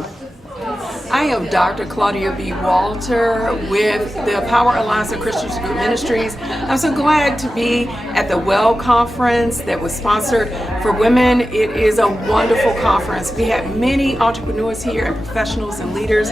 I am Dr. Claudia B. Walter with the Power Alliance of Christian Ministries. I'm so glad to be at the WEL conference that was sponsored for women. It is a wonderful conference. We had many entrepreneurs here and professionals and leaders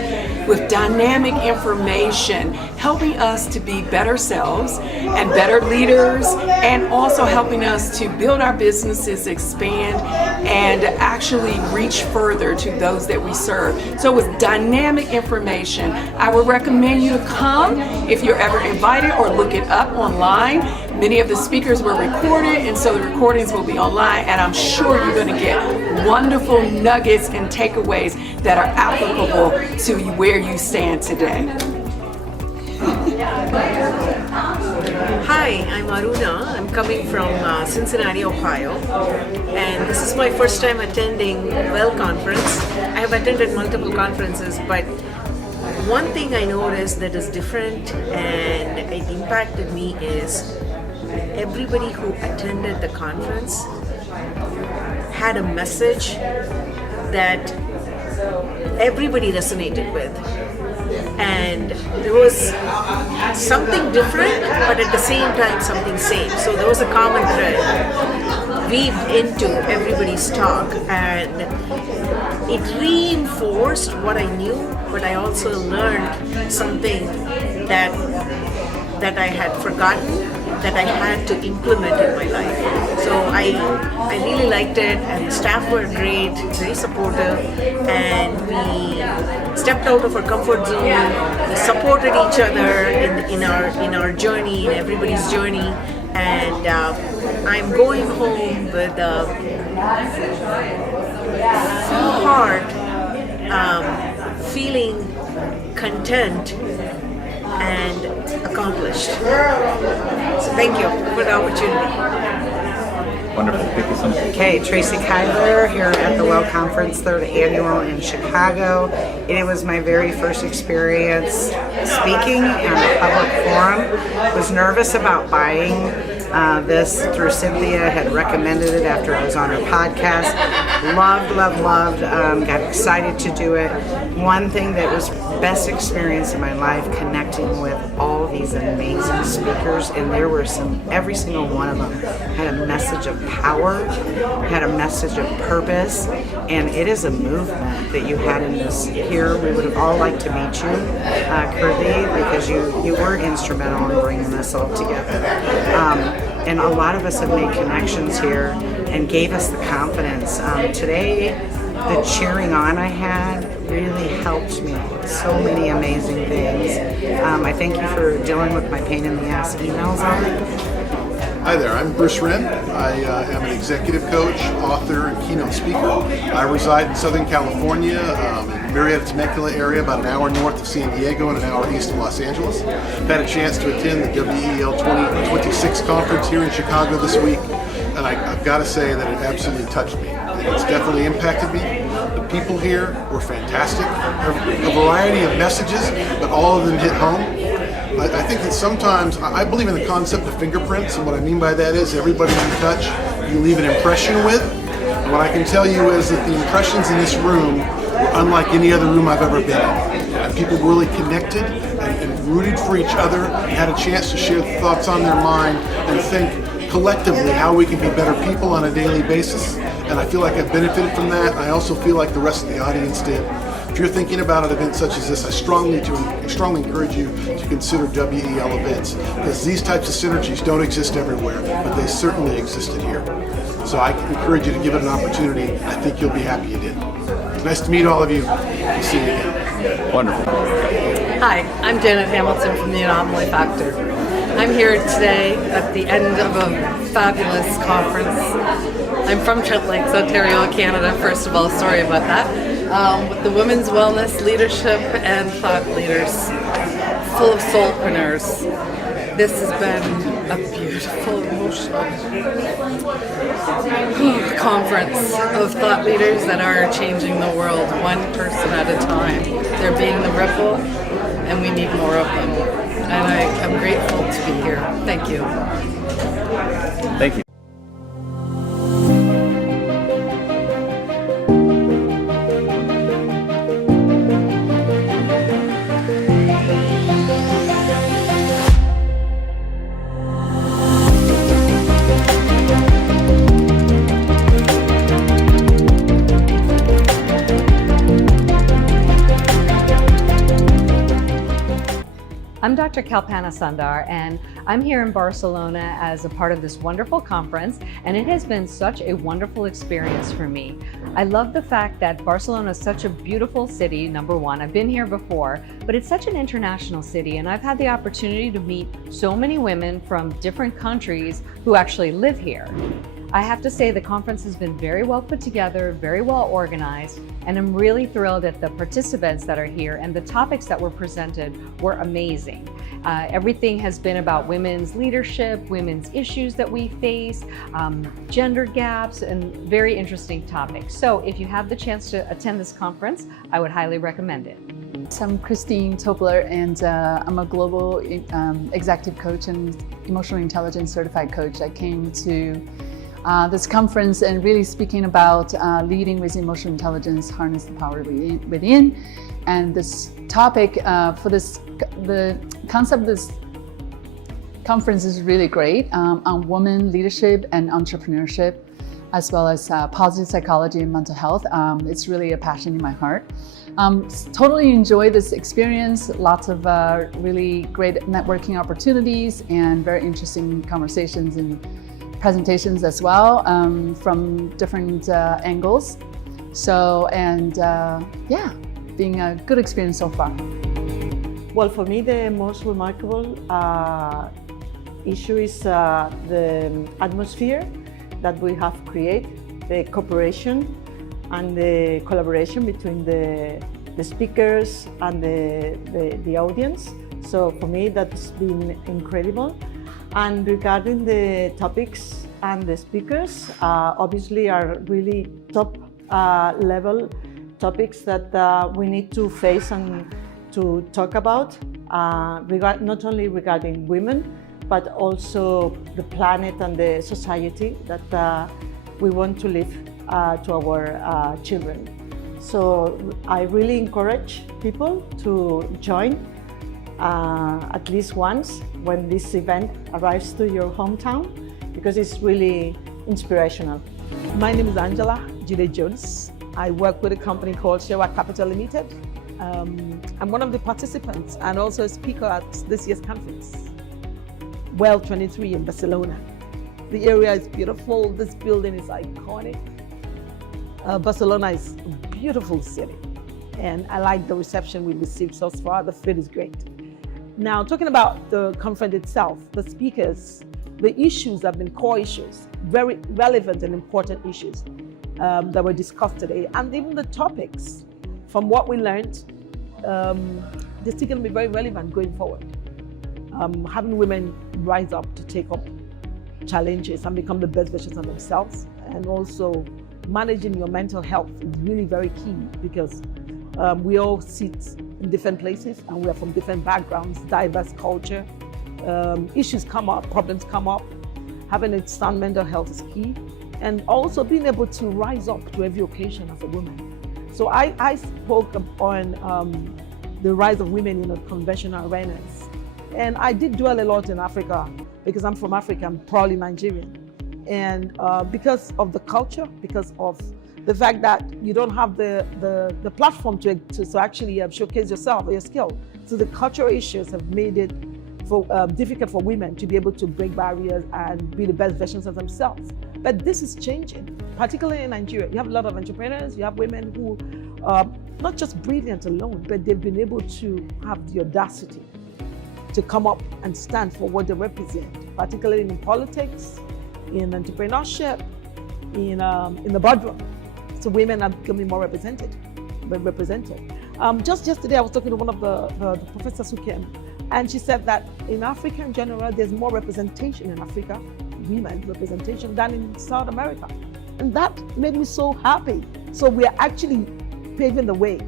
with dynamic information, helping us to be better selves and better leaders, and also helping us to build our businesses, expand, and actually reach further to those that we serve. So it was dynamic information. I would recommend you to come if you're ever invited, or look it up online. Many of the speakers were recorded, and so the recordings will be online, and I'm sure you're going to get wonderful nuggets and takeaways that are applicable to where you stand today. Hi, I'm Aruna. I'm coming from Cincinnati, Ohio, and this is my first time attending WEL conference. I have attended multiple conferences, but one thing I noticed that is different and it impacted me is everybody who attended the conference had a message that everybody resonated with. And there was something different, but at the same time something same. So there was a common thread weaved into everybody's talk, and it reinforced what I knew, but I also learned something that I had forgotten, that I had to implement in my life. So I really liked it, and the staff were great, very supportive, and we stepped out of our comfort zone. We supported each other in our journey, in everybody's journey, and I'm going home with a full heart, feeling content and accomplished. So thank you for the opportunity. Wonderful. Thank you so much. Okay, Tracy Kyler here at the WEL Conference, 3rd annual in Chicago. It was my very first experience speaking in a public forum. Was nervous about buying this through Cynthia, had recommended it after I was on her podcast. Loved, got excited to do it. One thing that was best experience in my life, connecting with all these amazing speakers, and there were every single one of them had a message of power, had a message of purpose, and it is a movement that you had in this here. We would have all liked to meet you, Kirby, because you were instrumental in bringing this all together. And a lot of us have made connections here and gave us the confidence. Today, the cheering on I had really helped me with so many amazing things. I thank you for dealing with my pain in the ass emails on it. Hi there, I'm Bruce Wren. I am an executive coach, author, and keynote speaker. I reside in Southern California, in Marietta, Temecula area, about an hour north of San Diego and an hour east of Los Angeles. I've had a chance to attend the WEL 2026 conference here in Chicago this week, and I've got to say that it absolutely touched me. It's definitely impacted me. The people here were fantastic. A variety of messages, but all of them hit home. I think that sometimes, I believe in the concept of fingerprints, and what I mean by that is everybody you touch, you leave an impression with. And what I can tell you is that the impressions in this room were unlike any other room I've ever been in. And people really connected and rooted for each other, and had a chance to share thoughts on their mind and think collectively how we can be better people on a daily basis. And I feel like I've benefited from that. I also feel like the rest of the audience did. If you're thinking about an event such as this, I strongly encourage you to consider WEL events, because these types of synergies don't exist everywhere, but they certainly existed here. So I encourage you to give it an opportunity. I think you'll be happy you did. Nice to meet all of you. We'll see you again. Wonderful. Hi, I'm Janet Hamilton from the Anomaly Factor. I'm here today at the end of a fabulous conference. I'm from Trent Lakes, Ontario, Canada, first of all, sorry about that. With the women's wellness, leadership, and thought leaders, full of soulpreneurs. This has been a beautiful, emotional conference of thought leaders that are changing the world one person at a time. They're being the ripple, and we need more of them. And I am grateful to be here. Thank you. Thank you. I'm Dr. Kalpana Sandar, and I'm here in Barcelona as a part of this wonderful conference, and it has been such a wonderful experience for me. I love the fact that Barcelona is such a beautiful city, number one. I've been here before, but it's such an international city, and I've had the opportunity to meet so many women from different countries who actually live here. I have to say the conference has been very well put together, very well organized, and I'm really thrilled at the participants that are here, and the topics that were presented were amazing. Everything has been about women's leadership, women's issues that we face, gender gaps, and very interesting topics. So if you have the chance to attend this conference, I would highly recommend it. I'm Christine Topler, and I'm a global executive coach and emotional intelligence certified coach. I came to this conference and really speaking about leading with emotional intelligence, harness the power within. And this topic the concept of this conference is really great on women leadership and entrepreneurship, as well as positive psychology and mental health. It's really a passion in my heart. Totally enjoy this experience. Lots of really great networking opportunities and very interesting conversations and presentations as well from different angles. So, and yeah, being a good experience so far. Well, for me, the most remarkable issue is the atmosphere that we have created, the cooperation and the collaboration between the speakers and the audience. So for me, that's been incredible. And regarding the topics and the speakers, obviously are really top level topics that we need to face and to talk about, not only regarding women, but also the planet and the society that we want to leave to our children. So I really encourage people to join at least once when this event arrives to your hometown, because it's really inspirational. My name is Angela Jude Jones. I work with a company called Shewa Capital Limited. I'm one of the participants and also a speaker at this year's conference, WEL 23 in Barcelona. The area is beautiful. This building is iconic. Barcelona is a beautiful city, and I like the reception we received so far. The food is great. Now, talking about the conference itself, the speakers, the issues have been core issues, very relevant and important issues that were discussed today. And even the topics, from what we learned, they're still going to be very relevant going forward. Having women rise up to take up challenges and become the best versions of themselves, and also managing your mental health is really very key, because we all sit in different places and we are from different backgrounds, diverse culture. Issues come up, problems come up. Having a sound mental health is key, and also being able to rise up to every occasion as a woman. So I spoke on the rise of women in conventional arenas, and I did dwell a lot in Africa because I'm from Africa. I'm proudly Nigerian, and because of the culture, because of the fact that you don't have the platform to actually showcase yourself or your skill. So the cultural issues have made it difficult for women to be able to break barriers and be the best versions of themselves. But this is changing, particularly in Nigeria. You have a lot of entrepreneurs, you have women who are not just brilliant alone, but they've been able to have the audacity to come up and stand for what they represent, particularly in politics, in entrepreneurship, in the boardroom. So women are becoming more represented. Just yesterday, I was talking to one of the professors who came, and she said that in Africa in general, there's more representation in Africa, women representation, than in South America. And that made me so happy. So we're actually paving the way,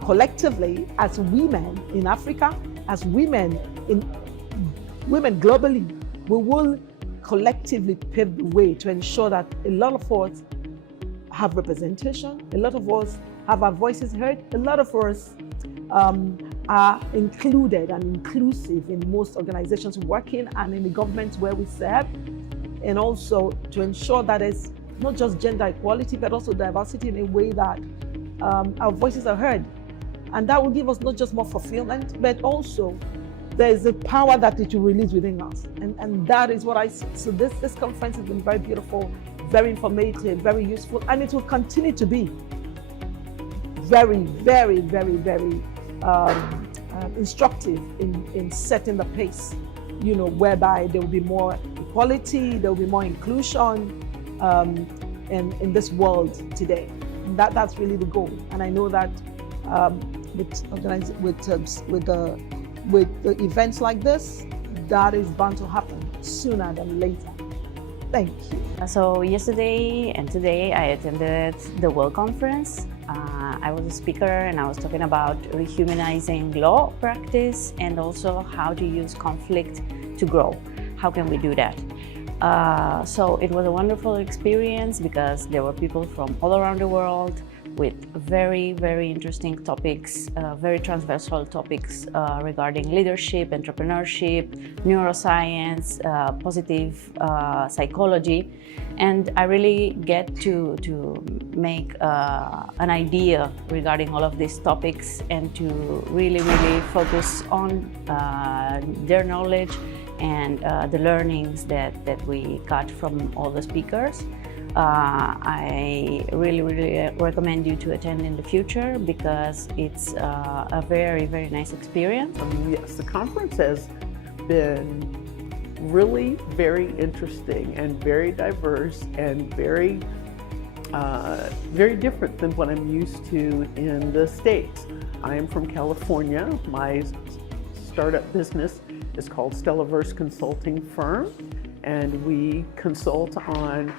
collectively as women in Africa, as women globally, we will collectively pave the way to ensure that a lot of us have representation, a lot of us have our voices heard, a lot of us are included and inclusive in most organizations working and in the governments where we serve, and also to ensure that it's not just gender equality, but also diversity in a way that our voices are heard. And that will give us not just more fulfillment, but also there's a power that it will release within us. And that is what I see. So this conference has been very beautiful, very informative, very useful, and it will continue to be very, very, very, very instructive in setting the pace, whereby there will be more equality, there will be more inclusion in this world today. And that's really the goal. And I know that with the events like this, that is bound to happen sooner than later. Thank you. So yesterday and today I attended the WEL conference. I was a speaker and I was talking about rehumanizing law practice and also how to use conflict to grow. How can we do that? So it was a wonderful experience because there were people from all around the world with very, very interesting topics, very transversal topics regarding leadership, entrepreneurship, neuroscience, positive psychology. And I really get to make an idea regarding all of these topics and to really focus on their knowledge and the learnings that we got from all the speakers. I really recommend you to attend in the future because it's a very, very nice experience. Yes, the conference has been really very interesting and very diverse and very different than what I'm used to in the States. I am from California. My startup business is called Stellaverse Consulting Firm, and we consult on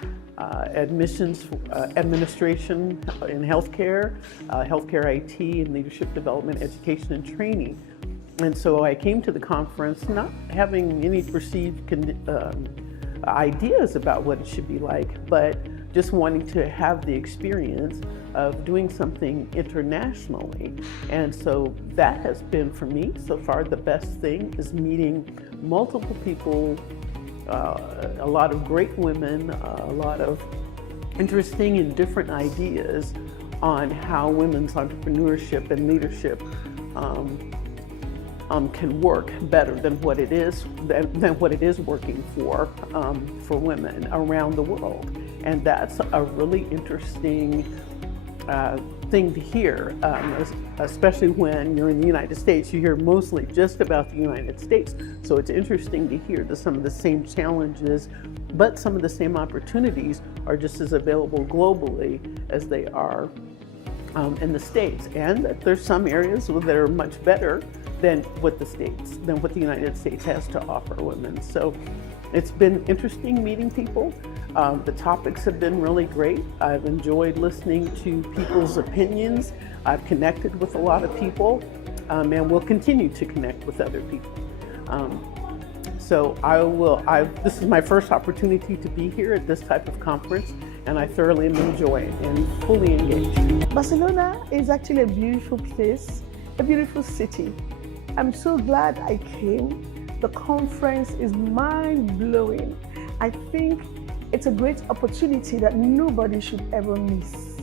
admissions, administration in healthcare, healthcare IT, and leadership development, education, and training. And so I came to the conference not having any perceived ideas about what it should be like, but just wanting to have the experience of doing something internationally. And so that has been, for me, so far the best thing is meeting multiple people, a lot of great women, a lot of interesting and different ideas on how women's entrepreneurship and leadership can work better than what it is working for women around the world. And that's a really interesting thing to hear, especially when you're in the United States. You hear mostly just about the United States. So it's interesting to hear that some of the same challenges, but some of the same opportunities are just as available globally as they are in the States. And that there's some areas that are much better than what the United States has to offer women. So it's been interesting meeting people. The topics have been really great. I've enjoyed listening to people's opinions. I've connected with a lot of people, and will continue to connect with other people. So this is my first opportunity to be here at this type of conference, and I thoroughly am enjoying and fully engaged. Barcelona is actually a beautiful place, a beautiful city. I'm so glad I came. The conference is mind-blowing. I think it's a great opportunity that nobody should ever miss.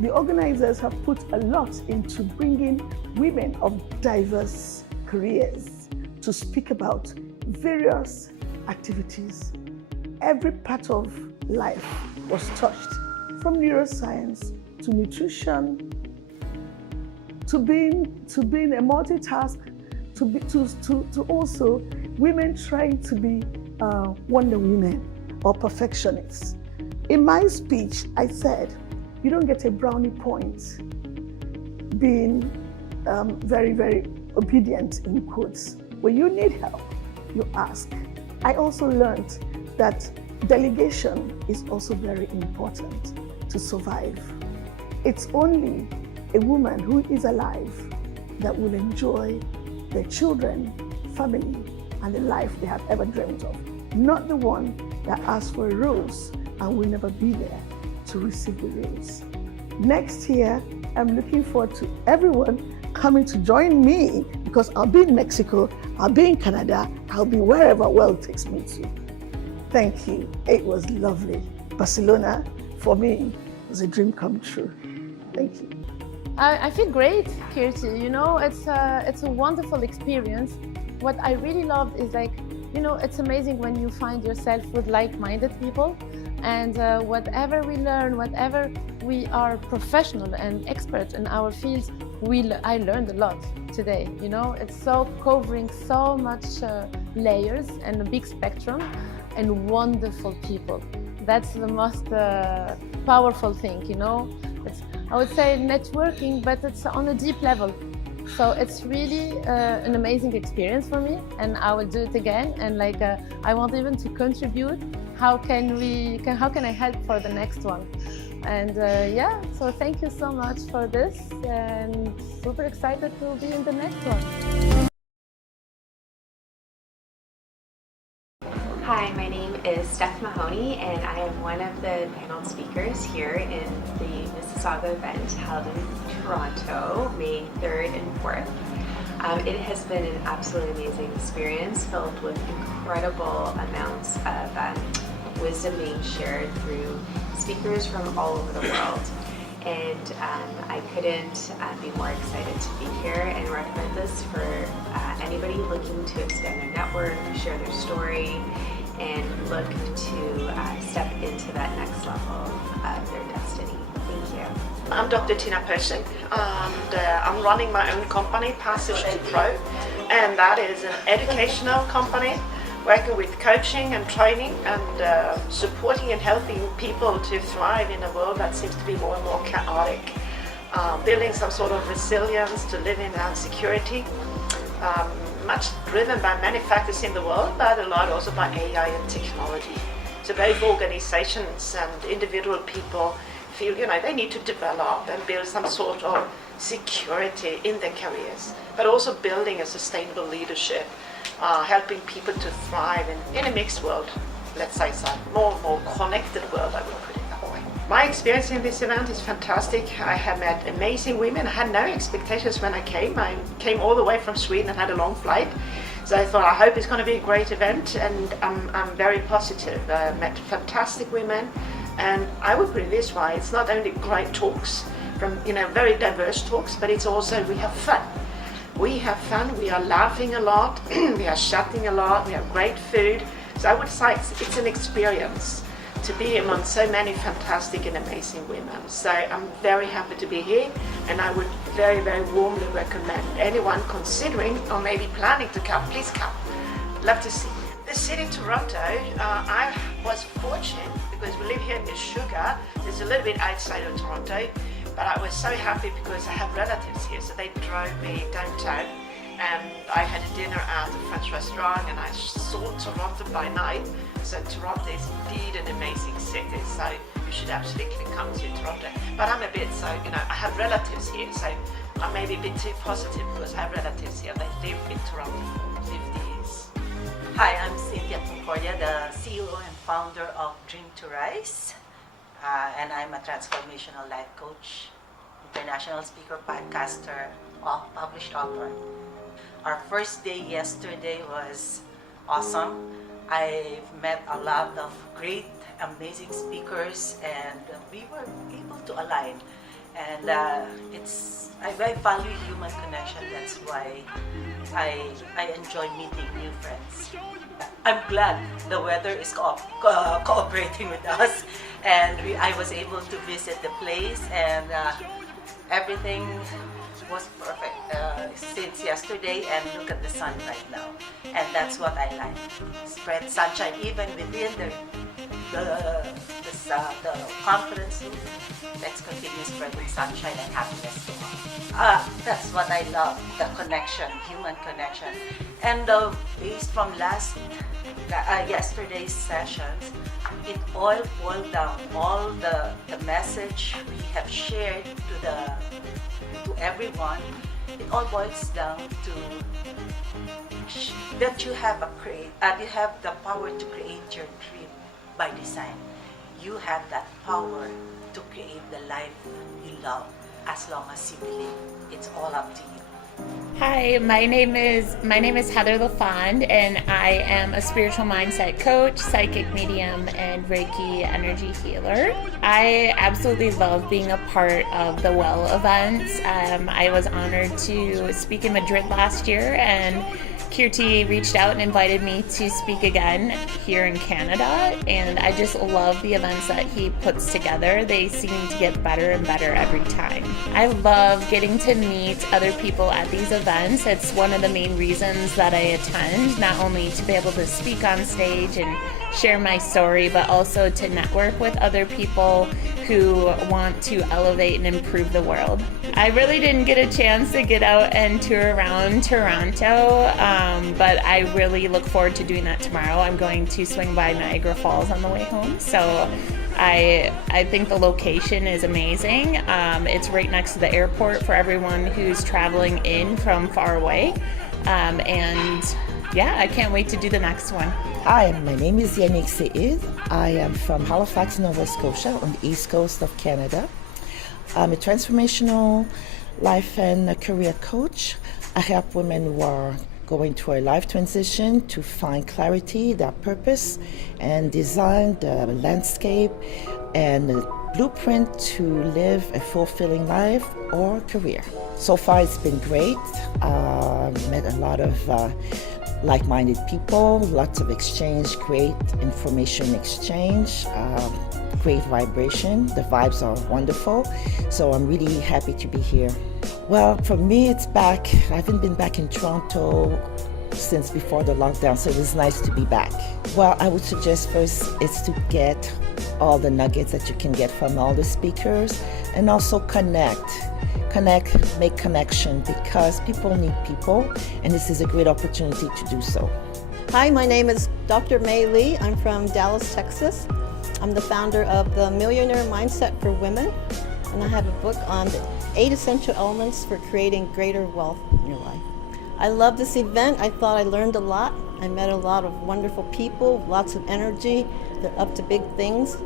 The organizers have put a lot into bringing women of diverse careers to speak about various activities. Every part of life was touched, from neuroscience to nutrition to being a multitask, to also women trying to be wonder women or perfectionists. In my speech, I said, you don't get a brownie point being very, very obedient, in quotes. When you need help, you ask. I also learned that delegation is also very important to survive. It's only a woman who is alive that will enjoy their children, family, and the life they have ever dreamt of. Not the one that asks for a rose and will never be there to receive the rose. Next year, I'm looking forward to everyone coming to join me, because I'll be in Mexico, I'll be in Canada, I'll be wherever WEL takes me to. Thank you. It was lovely. Barcelona, for me, was a dream come true. Thank you. I feel great here too. You know, it's a wonderful experience. what I really loved is like, you know, it's amazing when you find yourself with like-minded people, and whatever we learn, whatever we are professional and experts in our fields, I learned a lot today. You know, it's so covering so much layers and a big spectrum, and wonderful people. That's the most powerful thing, you know. It's, I would say, networking, but it's on a deep level. So it's really an amazing experience for me, and I will do it again. And like, I want even to contribute. How can I help for the next one? And yeah, so thank you so much for this, and super excited to be in the next one. Hi, my name is Steph Mahoney, and I am one of the panel speakers here in the Mississauga event held in Toronto, May 3rd and 4th. It has been an absolutely amazing experience filled with incredible amounts of wisdom being shared through speakers from all over the world. And I couldn't be more excited to be here and recommend this for anybody looking to expand their network, share their story, and look to step into that next level of their destiny. Thank you. I'm Dr. Tina Persing, and I'm running my own company, Passage to Pro, and that is an educational company working with coaching and training and supporting and helping people to thrive in a world that seems to be more and more chaotic. Building some sort of resilience to live in that security, much driven by many factors in the world, but a lot also by AI and technology. So both organizations and individual people feel, you know, they need to develop and build some sort of security in their careers, but also building a sustainable leadership, helping people to thrive in a mixed world, let's say so, more connected world, I would put it that way. My experience in this event is fantastic. I have met amazing women. I had no expectations when I came. I came all the way from Sweden and had a long flight. So I thought, I hope it's going to be a great event, and I'm very positive. I met fantastic women, and I would put it this way, it's not only great talks from, you know, very diverse talks, but it's also, we have fun. We have fun, we are laughing a lot, we are chatting a lot, we have great food. So I would say it's an experience to be among so many fantastic and amazing women. So I'm very happy to be here, and I would very, very warmly recommend anyone considering or maybe planning to come, please come. Love to see you. The city Toronto, I was fortunate because we live here in Mississauga. It's a little bit outside of Toronto, but I was so happy because I have relatives here, so they drove me downtown, and I had a dinner at a French restaurant, and I saw Toronto by night. So Toronto is indeed an amazing city, so you should absolutely come to Toronto. But I'm a bit, so, you know, I have relatives here, so I may be a bit too positive because I have relatives here. They live in Toronto for 50 years. Hi, I'm Cynthia Concordia, the CEO and founder of Dream to Rise, and I'm a transformational life coach, international speaker, podcaster, published author. Our first day yesterday was awesome. I've met a lot of great, amazing speakers, and we were able to align. And I value human connection. That's why I enjoy meeting new friends. I'm glad the weather is cooperating with us, and I was able to visit the place, and everything was perfect since yesterday, and look at the sun right now, and that's what I like. Spread sunshine even within the conference room. Let's continue spreading sunshine and happiness to all. That's what I love, the connection, human connection. And based from yesterday's sessions, it all boiled down, all the message we have shared to everyone, it all boils down to that you have the power to create your dream by design. You have that power to create the life you love, as long as you believe. It's all up to you. Hi, my name is Heather LaFond, and I am a spiritual mindset coach, psychic medium, and Reiki energy healer. I absolutely love being a part of the WEL events. I was honored to speak in Madrid last year, and Kirti reached out and invited me to speak again here in Canada, and I just love the events that he puts together. They seem to get better and better every time. I love getting to meet other people at these events. It's one of the main reasons that I attend, not only to be able to speak on stage and share my story, but also to network with other people who want to elevate and improve the world. I really didn't get a chance to get out and tour around Toronto, but I really look forward to doing that tomorrow. I'm going to swing by Niagara Falls on the way home, so I think the location is amazing. It's right next to the airport for everyone who's traveling in from far away, and yeah, I can't wait to do the next one. Hi, my name is Yannick Seid. I am from Halifax, Nova Scotia, on the east coast of Canada. I'm a transformational life and career coach. I help women who are going through a life transition to find clarity, their purpose, and design the landscape and the blueprint to live a fulfilling life or career. So far, it's been great. Met a lot of like-minded people, lots of exchange, great information exchange, great vibration. The vibes are wonderful, so I'm really happy to be here. Well, for me, it's back. I haven't been back in Toronto since before the lockdown, so it was nice to be back. Well, I would suggest first is to get all the nuggets that you can get from all the speakers, and also connect, make connection, because people need people, and this is a great opportunity to do so. Hi, my name is Dr. May Lee. I'm from Dallas, Texas. I'm the founder of the Millionaire Mindset for Women, and I have a book on the 8 essential elements for creating greater wealth in your life. I love this event. I thought I learned a lot. I met a lot of wonderful people, lots of energy. They're up to big things,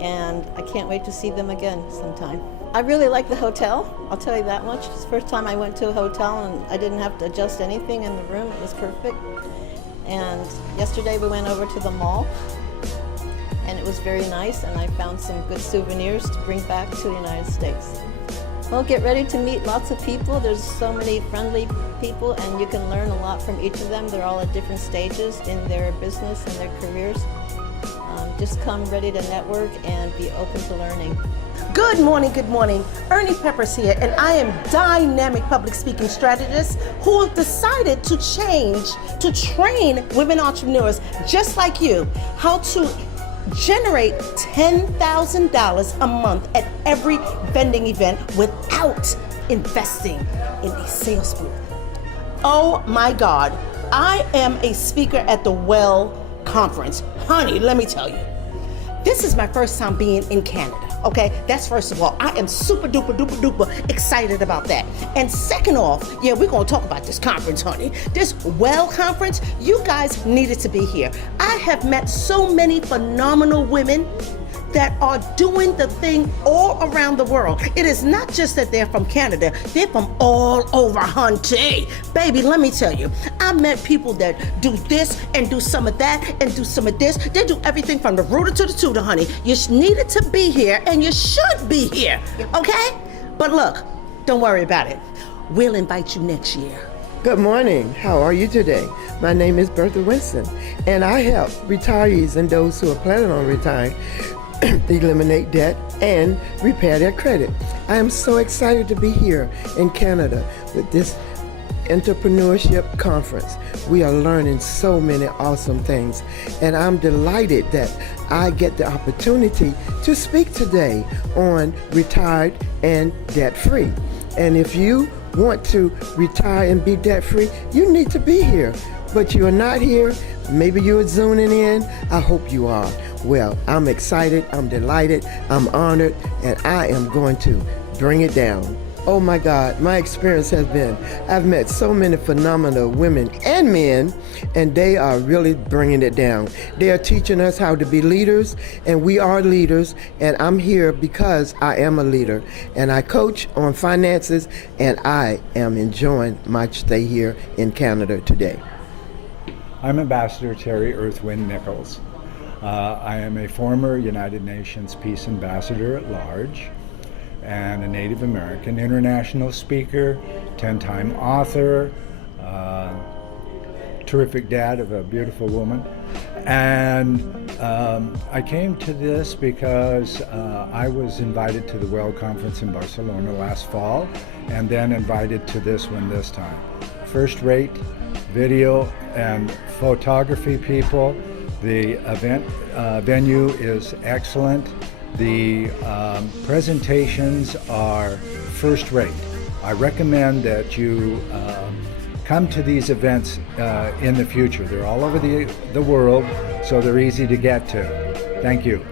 and I can't wait to see them again sometime. I really like the hotel, I'll tell you that much. It's the first time I went to a hotel and I didn't have to adjust anything in the room. It was perfect. And yesterday we went over to the mall, and it was very nice, and I found some good souvenirs to bring back to the United States. Well, get ready to meet lots of people. There's so many friendly people, and you can learn a lot from each of them. They're all at different stages in their business and their careers. Just come ready to network and be open to learning. Good morning, good morning. Ernie Peppers here, and I am dynamic public speaking strategist who decided to train women entrepreneurs just like you how to generate $10,000 a month at every vending event without investing in a sales booth. Oh my God, I am a speaker at the WEL conference. Honey, let me tell you, this is my first time being in Canada. Okay, that's first of all. I am super duper duper duper excited about that. And second off, yeah, we're gonna talk about this conference, honey. This WEL conference, you guys needed to be here. I have met so many phenomenal women that are doing the thing all around the world. It is not just that they're from Canada, they're from all over, hunty. Baby, let me tell you, I met people that do this and do some of that and do some of this. They do everything from the rooter to the tutor, honey. You needed to be here, and you should be here, okay? But look, don't worry about it. We'll invite you next year. Good morning. How are you today? My name is Bertha Winston, and I help retirees and those who are planning on retiring eliminate debt and repair their credit. I am so excited to be here in Canada with this Entrepreneurship conference. We are learning so many awesome things, and I'm delighted that I get the opportunity to speak today on retired and debt-free. And if you want to retire and be debt-free, you need to be here. But you are not here. Maybe you're zooming in. I hope you are. Well, I'm excited, I'm delighted, I'm honored, and I am going to bring it down. Oh my God, my experience has been, I've met so many phenomenal women and men, and they are really bringing it down. They are teaching us how to be leaders, and we are leaders, and I'm here because I am a leader, and I coach on finances, and I am enjoying my stay here in Canada today. I'm Ambassador Terry Earthwind Nichols. I am a former United Nations Peace Ambassador at Large and a Native American international speaker, 10-time author, terrific dad of a beautiful woman. And I came to this because I was invited to the WEL conference in Barcelona last fall, and then invited to this one this time. First-rate video and photography people. The event venue is excellent. The presentations are first-rate. I recommend that you come to these events in the future. They're all over the world, so they're easy to get to. Thank you.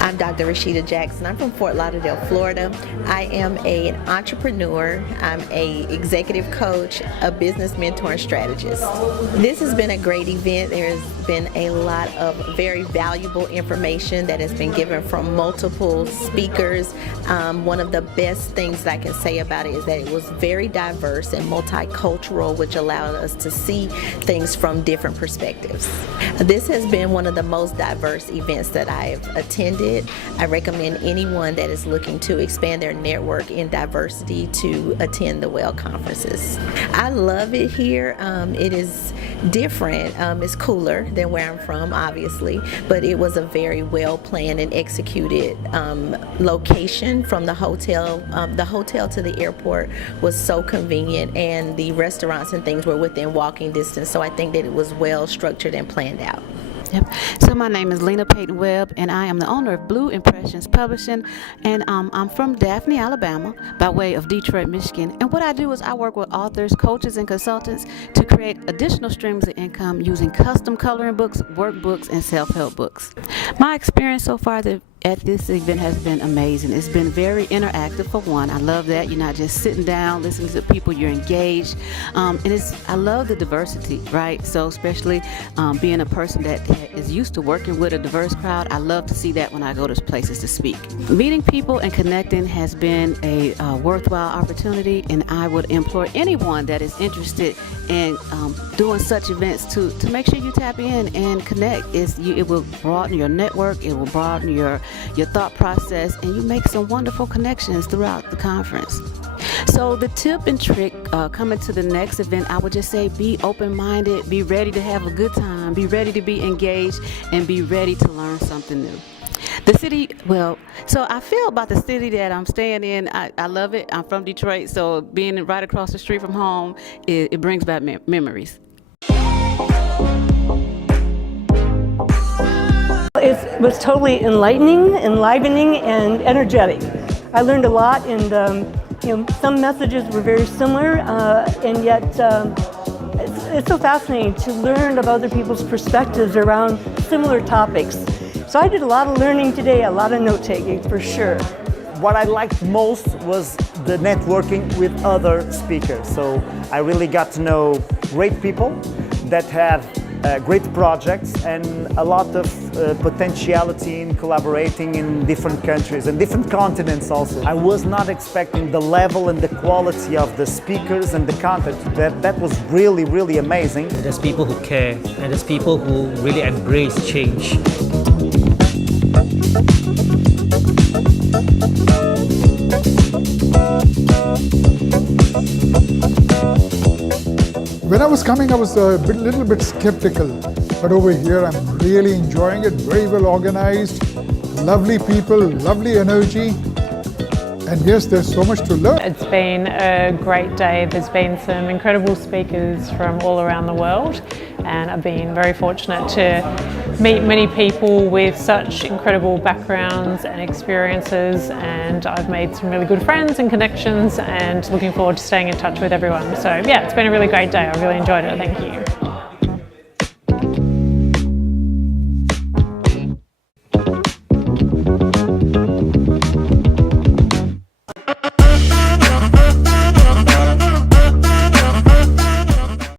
I'm Dr. Rashida Jackson. I'm from Fort Lauderdale, Florida. I am an entrepreneur. I'm an executive coach, a business mentor and strategist. This has been a great event. There's been a lot of very valuable information that has been given from multiple speakers. One of the best things that I can say about it is that it was very diverse and multicultural, which allowed us to see things from different perspectives. This has been one of the most diverse events that I've attended. I recommend anyone that is looking to expand their network in diversity to attend the WEL conferences. I love it here. It is different. It's cooler than where I'm from, obviously, but it was a very well planned and executed location from the hotel. The hotel to the airport was so convenient, and the restaurants and things were within walking distance, so I think that it was well structured and planned out. Yep. So my name is Lena Payton Webb, and I am the owner of Blue Impressions Publishing, and I'm from Daphne, Alabama, by way of Detroit, Michigan. And what I do is I work with authors, coaches, and consultants to create additional streams of income using custom coloring books, workbooks, and self-help books. My experience so far at this event has been amazing. It's been very interactive for one. I love that. You're not just sitting down listening to people, you're engaged. And I love the diversity, right? So especially being a person that is used to working with a diverse crowd, I love to see that when I go to places to speak. Meeting people and connecting has been a worthwhile opportunity, and I would implore anyone that is interested in doing such events to make sure you tap in and connect. It will broaden your network, it will broaden your thought process, and you make some wonderful connections throughout the conference. So the tip and trick coming to the next event, I would just say be open-minded, be ready to have a good time, be ready to be engaged, and be ready to learn something new. The city, so I feel about the city that I'm staying in, I love it. I'm from Detroit, so being right across the street from home, it brings back memories. It was totally enlivening, and energetic. I learned a lot, and some messages were very similar, and yet it's so fascinating to learn of other people's perspectives around similar topics. So I did a lot of learning today, a lot of note-taking for sure. What I liked most was the networking with other speakers. So I really got to know great people that have great projects and a lot of potentiality in collaborating in different countries and different continents also. I was not expecting the level and the quality of the speakers and the content. That was really, really amazing. There's people who care, and there's people who really embrace change. When I was coming, I was a little bit skeptical, but over here I'm really enjoying it. Very well organized, lovely people, lovely energy, and yes, there's so much to learn. It's been a great day. There's been some incredible speakers from all around the world, and I've been very fortunate to meet many people with such incredible backgrounds and experiences, and I've made some really good friends and connections, and looking forward to staying in touch with everyone. So yeah, it's been a really great day. I really enjoyed it. Thank you.